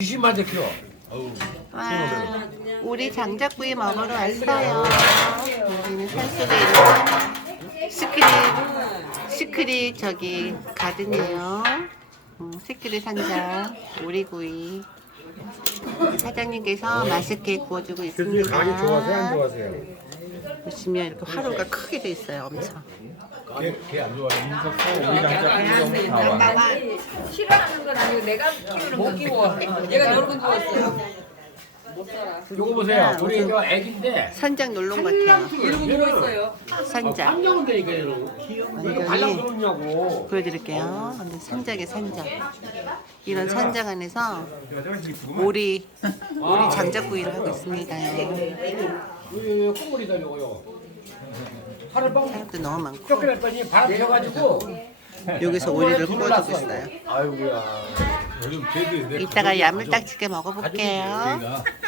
20만 킬로. 와, 우리 장작구이 먹으러 왔어요. 여기는 산속에 있는 시크릿 저기 가든이에요. 시크릿 산장 오리구이. 사장님께서 맛있게 구워주고 교수님 강이 좋아하세요? 안 있습니다. 좋아하세요? 보시면 이렇게 화로가 크게 돼 있어요. 엄청. 걔안 좋아해. 인석도 우리 강자 싫어하는 건 아니고 내가 키우는 못 키워. 얘가 여러 번 키웠어요. 못 살아. 요거 보세요. 우리 이거 애기인데 산장 놀러 온 것 같아요. 이러고 누워 있어요. 산장. 깜짝은 되니까 이거. 이거 발랑 그러냐고. 보여드릴게요. 완전 산장의 산장. 이런 산장 안에서 오리 장작구이를 하고 있습니다. 이거 콧물이다 요거요. 하루 밤 사람도 너무 많고 쫓겨냈더니 바람 펴가지고 여기서 오리를 구워주고 있어요. 아이고야. 요즘 걔들 이따가 야물딱지게 먹어볼게요.